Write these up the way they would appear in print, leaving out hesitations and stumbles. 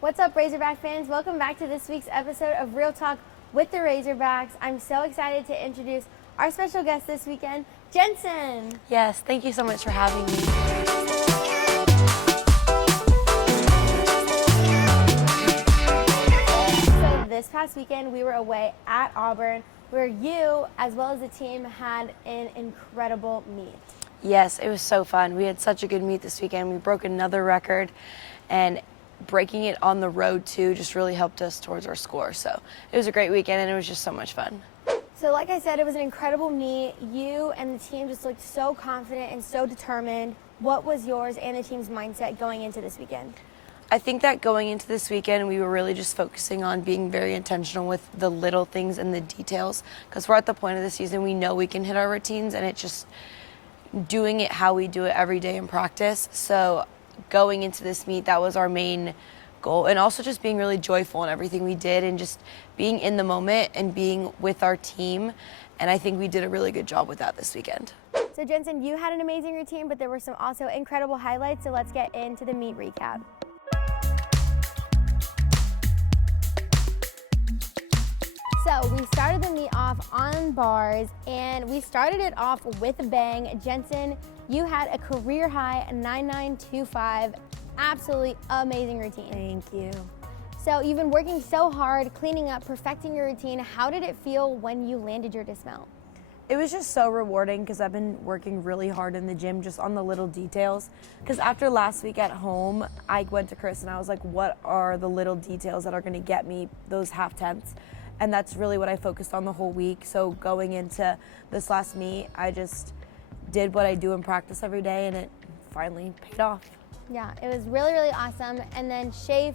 What's up, Razorback fans? Welcome back to this week's episode of Real Talk with the Razorbacks. I'm so excited to introduce our special guest this weekend, Jensen. Yes, thank you so much for having me. So this past weekend, we were away at Auburn, where you, as well as the team, had an incredible meet. Yes, it was so fun. We had such a good meet this weekend. We broke another record, and breaking it on the road too just really helped us towards our score. So it was a great weekend, and it was just so much fun. So like I said, it was an incredible meet. You and the team just looked so confident and so determined. What was yours and the team's mindset going into this weekend? I think that going into this weekend, we were really just focusing on being very intentional with the little things and the details, because we're at the point of the season we know we can hit our routines, and it's just doing it how we do it every day in practice. So going into this meet, that was our main goal, and also just being really joyful in everything we did and just being in the moment and being with our team, and I think we did a really good job with that this weekend. So Jensen, you had an amazing routine, but there were some also incredible highlights, so let's get into the meet recap. So we started the meet off on bars, and we started it off with a bang. Jensen, you had a career high 9.925, absolutely amazing routine. Thank you. So you've been working so hard, cleaning up, perfecting your routine. How did it feel when you landed your dismount? It was just so rewarding because I've been working really hard in the gym just on the little details. Because after last week at home, I went to Chris and I was like, what are the little details that are going to get me those half tenths? And that's really what I focused on the whole week. So going into this last meet, I just did what I do in practice every day, and it finally paid off. Yeah, it was really, really awesome. And then Shafe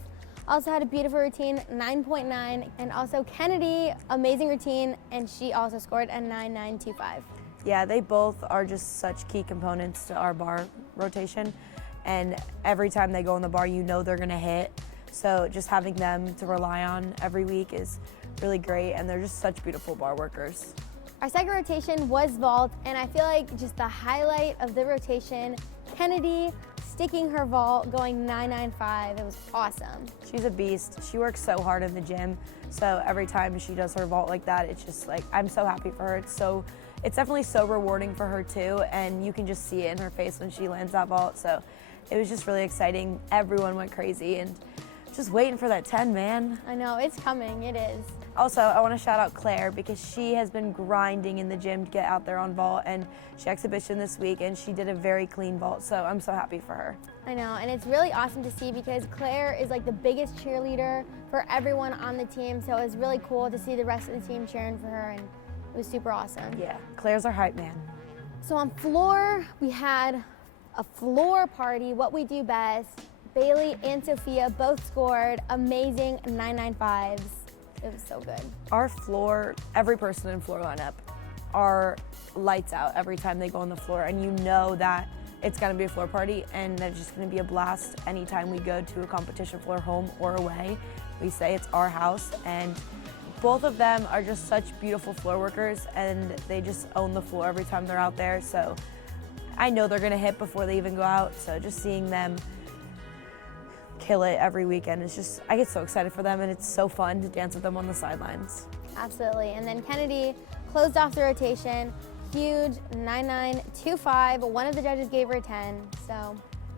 also had a beautiful routine, 9.9. And also Kennedy, amazing routine, and she also scored a 9.925. Yeah, they both are just such key components to our bar rotation. And every time they go in the bar, you know they're gonna hit. So just having them to rely on every week is really great, and they're just such beautiful bar workers. Our second rotation was vault, and I feel like just the highlight of the rotation, Kennedy sticking her vault, going 9.95. It was awesome. She's a beast. She works so hard in the gym, so every time she does her vault like that, it's just like, I'm so happy for her. It's definitely so rewarding for her too, and you can just see it in her face when she lands that vault. So it was just really exciting. Everyone went crazy, and just waiting for that 10, man. I know, it's coming, it is. Also, I want to shout out Claire because she has been grinding in the gym to get out there on vault, and she exhibition this week, and she did a very clean vault, so I'm so happy for her. I know, and it's really awesome to see because Claire is like the biggest cheerleader for everyone on the team, so it's really cool to see the rest of the team cheering for her, and it was super awesome. Yeah, Claire's our hype man. So on floor, we had a floor party, what we do best. Bailey and Sophia both scored amazing 9.95s. It was so good. Our floor, every person in floor lineup are lights out every time they go on the floor, and you know that it's gonna be a floor party and that it's just gonna be a blast anytime we go to a competition floor, home or away. We say it's our house, and both of them are just such beautiful floor workers, and they just own the floor every time they're out there. So I know they're gonna hit before they even go out, so just seeing them kill it every weekend. It's just, I get so excited for them, and it's so fun to dance with them on the sidelines. Absolutely. And then Kennedy closed off the rotation, huge 9.925. One of the judges gave her a 10. So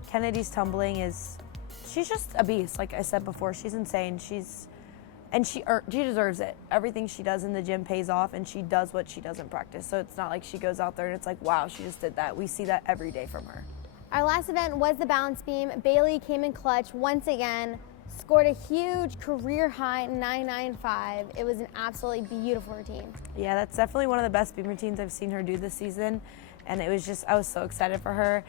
Kennedy's tumbling she's just a beast. Like I said before, she's insane. She deserves it. Everything she does in the gym pays off, and she does what she does in practice. So it's not like she goes out there and it's like, wow, she just did that. We see that every day from her. Our last event was the balance beam. Bailey came in clutch once again, scored a huge career high 9.95. It was an absolutely beautiful routine. Yeah, that's definitely one of the best beam routines I've seen her do this season. And it was just, I was so excited for her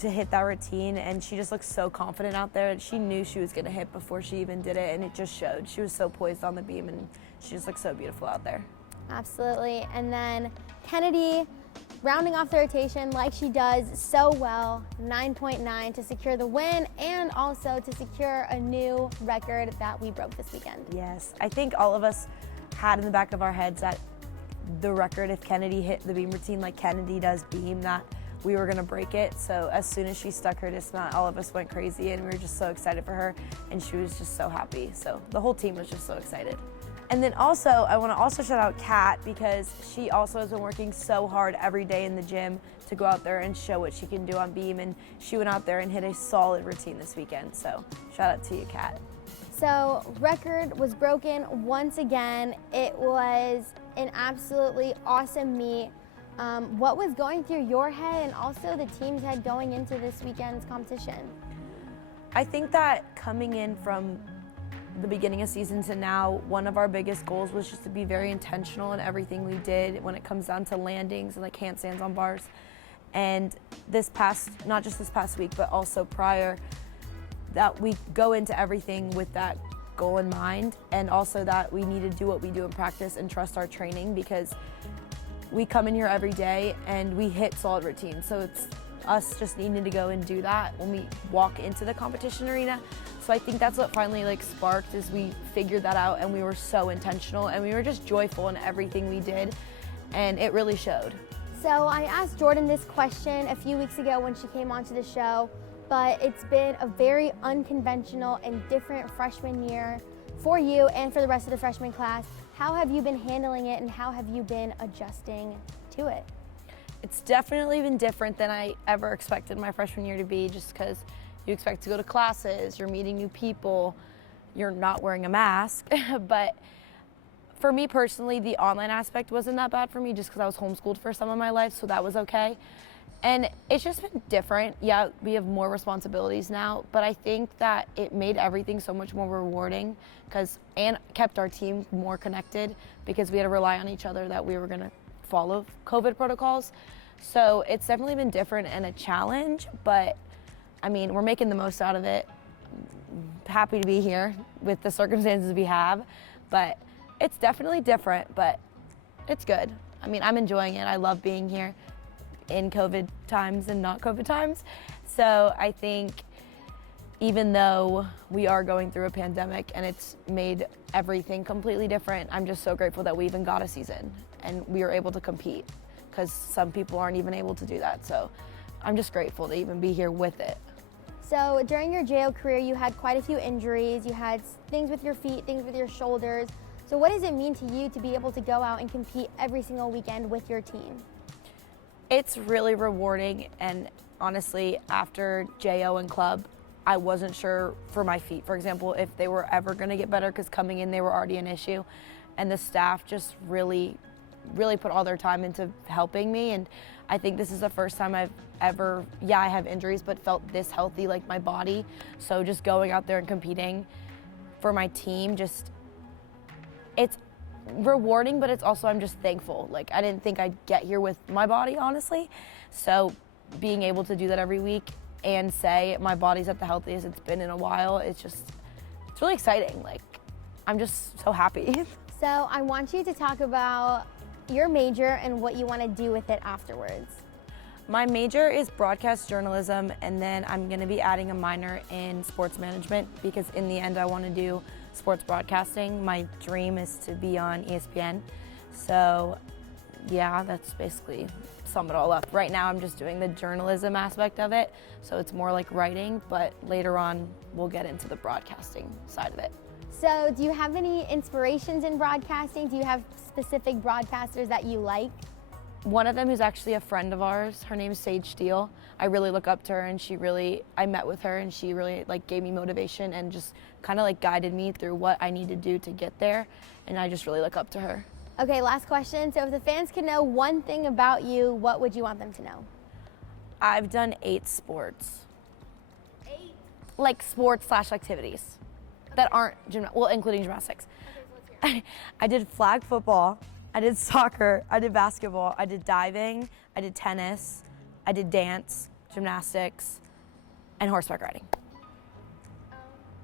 to hit that routine, and she just looked so confident out there. She knew she was gonna hit before she even did it, and it just showed. She was so poised on the beam, and she just looked so beautiful out there. Absolutely. And then Kennedy, rounding off the rotation like she does so well, 9.9 to secure the win and also to secure a new record that we broke this weekend. Yes, I think all of us had in the back of our heads that the record, if Kennedy hit the beam routine like Kennedy does beam, that we were gonna break it. So as soon as she stuck her disc mat, all of us went crazy, and we were just so excited for her, and she was just so happy. So the whole team was just so excited. And then also, I want to also shout out Kat, because she also has been working so hard every day in the gym to go out there and show what she can do on beam, and she went out there and hit a solid routine this weekend. So shout out to you, Kat. So record was broken once again. It was an absolutely awesome meet. What was going through your head and also the team's head going into this weekend's competition? I think that coming in from the beginning of season to now, one of our biggest goals was just to be very intentional in everything we did when it comes down to landings and like handstands on bars. And not just this past week, but also prior, that we go into everything with that goal in mind, and also that we need to do what we do in practice and trust our training, because we come in here every day and we hit solid routines. So it's us just needing to go and do that when we walk into the competition arena. So I think that's what finally like sparked, is we figured that out, and we were so intentional, and we were just joyful in everything we did, and it really showed. So I asked Jordan this question a few weeks ago when she came onto the show, but it's been a very unconventional and different freshman year for you and for the rest of the freshman class. How have you been handling it, and how have you been adjusting to it? It's definitely been different than I ever expected my freshman year to be, just because you expect to go to classes, you're meeting new people, you're not wearing a mask. But for me personally, the online aspect wasn't that bad for me, just because I was homeschooled for some of my life, so that was okay. And it's just been different. Yeah, we have more responsibilities now, but I think that it made everything so much more rewarding, and kept our team more connected, because we had to rely on each other that we were gonna follow COVID protocols. So it's definitely been different and a challenge, but I mean, we're making the most out of it. Happy to be here with the circumstances we have, but it's definitely different, but it's good. I mean, I'm enjoying it. I love being here in COVID times and not COVID times. So I think even though we are going through a pandemic and it's made everything completely different, I'm just so grateful that we even got a season and we were able to compete, because some people aren't even able to do that. So I'm just grateful to even be here with it. So during your JO career, you had quite a few injuries. You had things with your feet, things with your shoulders. So what does it mean to you to be able to go out and compete every single weekend with your team? It's really rewarding, and honestly, after JO and club, I wasn't sure for my feet, for example, if they were ever going to get better, because coming in they were already an issue, and the staff just really put all their time into helping me. And I think this is the first time I've ever, I have injuries, but felt this healthy, like my body. So just going out there and competing for my team, it's rewarding, but it's also, I'm just thankful. Like, I didn't think I'd get here with my body, honestly. So being able to do that every week and say my body's at the healthiest it's been in a while, it's really exciting. Like, I'm just so happy. So I want you to talk about your major and what you want to do with it afterwards. My major is broadcast journalism, and then I'm going to be adding a minor in sports management, because in the end I want to do sports broadcasting. My dream is to be on ESPN. So yeah, that's basically sum it all up. Right now I'm just doing the journalism aspect of it, so it's more like writing, but later on we'll get into the broadcasting side of it. So do you have any inspirations in broadcasting? Do you have specific broadcasters that you like? One of them is actually a friend of ours. Her name is Sage Steele. I really look up to her, and I met with her, and she really gave me motivation and just kind of guided me through what I need to do to get there, and I just really look up to her. Okay, last question. So if the fans could know one thing about you, what would you want them to know? I've done 8 sports. 8? Sports/activities that aren't including gymnastics. Okay, so let's hear it. I did flag football, I did soccer, I did basketball, I did diving, I did tennis, I did dance, gymnastics, and horseback riding. Oh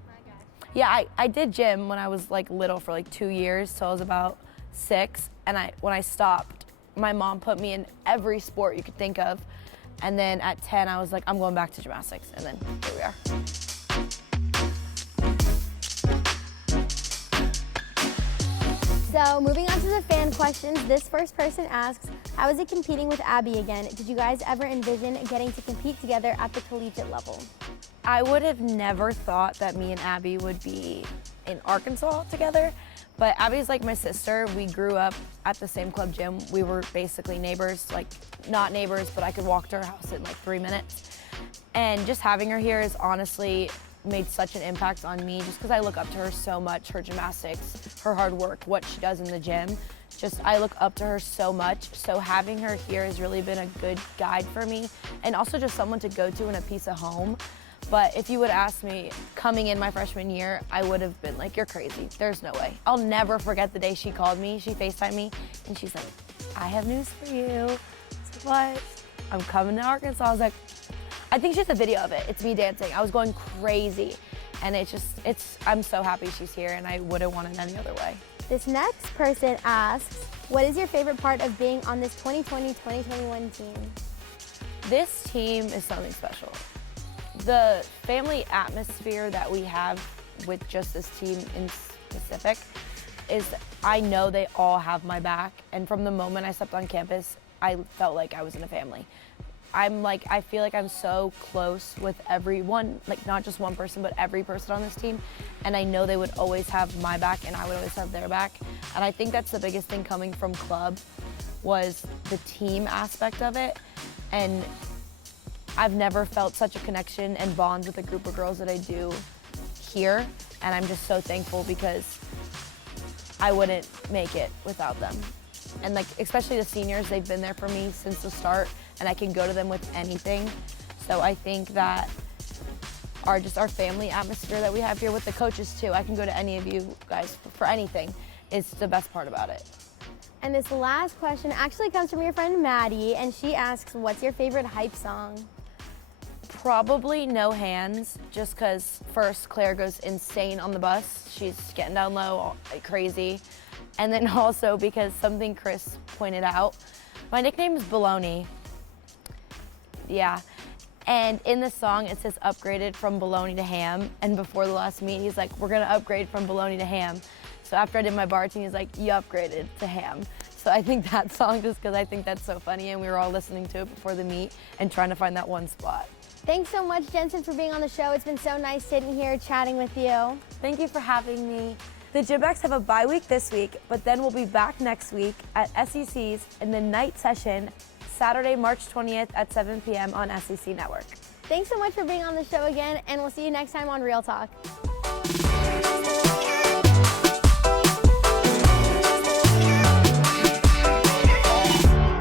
my God. Yeah, I did gym when I was little for 2 years, so I was about 6, and when I stopped, my mom put me in every sport you could think of, and then at 10 I was like, I'm going back to gymnastics, and then here we are. So moving on to the fan questions, this first person asks, How is it competing with Abby again? Did you guys ever envision getting to compete together at the collegiate level? I would have never thought that me and Abby would be in Arkansas together, but Abby's like my sister. We grew up at the same club gym. We were basically neighbors, like not neighbors, but I could walk to her house in like 3 minutes. And just having her here has honestly made such an impact on me just because I look up to her so much, her gymnastics, her hard work, what she does in the gym. Just I look up to her so much. So having her here has really been a good guide for me and also just someone to go to and a piece of home. But if you would ask me coming in my freshman year, I would have been like, you're crazy. There's no way. I'll never forget the day she called me. She FaceTimed me and she's like, I have news for you. I was like, what? I'm coming to Arkansas. I was like, I think she has a video of it. It's me dancing. I was going crazy. And I'm so happy she's here and I wouldn't want it any other way. This next person asks, what is your favorite part of being on this 2020-2021 team? This team is something special. The family atmosphere that we have with just this team in specific is I know they all have my back. And from the moment I stepped on campus, I felt like I was in a family. I feel like I'm so close with everyone, like not just one person, but every person on this team. And I know they would always have my back and I would always have their back. And I think that's the biggest thing coming from club was the team aspect of it. And I've never felt such a connection and bond with a group of girls that I do here. And I'm just so thankful because I wouldn't make it without them. And like, especially the seniors, they've been there for me since the start and I can go to them with anything. So I think that our family atmosphere that we have here with the coaches too, I can go to any of you guys for anything, is the best part about it. And this last question actually comes from your friend Maddie, and she asks, what's your favorite hype song? Probably No Hands, just because first Claire goes insane on the bus. She's getting down low, crazy. And then also because something Chris pointed out, my nickname is Baloney. Yeah. And in the song, it says upgraded from bologna to ham. And before the last meet, he's like, we're gonna upgrade from bologna to ham. So after I did my bar routine, he's like, you upgraded to ham. So I think that song, just because I think that's so funny, and we were all listening to it before the meet and trying to find that one spot. Thanks so much, Jensen, for being on the show. It's been so nice sitting here chatting with you. Thank you for having me. The Gymbacks have a bye week this week, but then we'll be back next week at SEC's in the night session, Saturday, March 20th at 7 p.m. on SEC Network. Thanks so much for being on the show again, and we'll see you next time on Real Talk.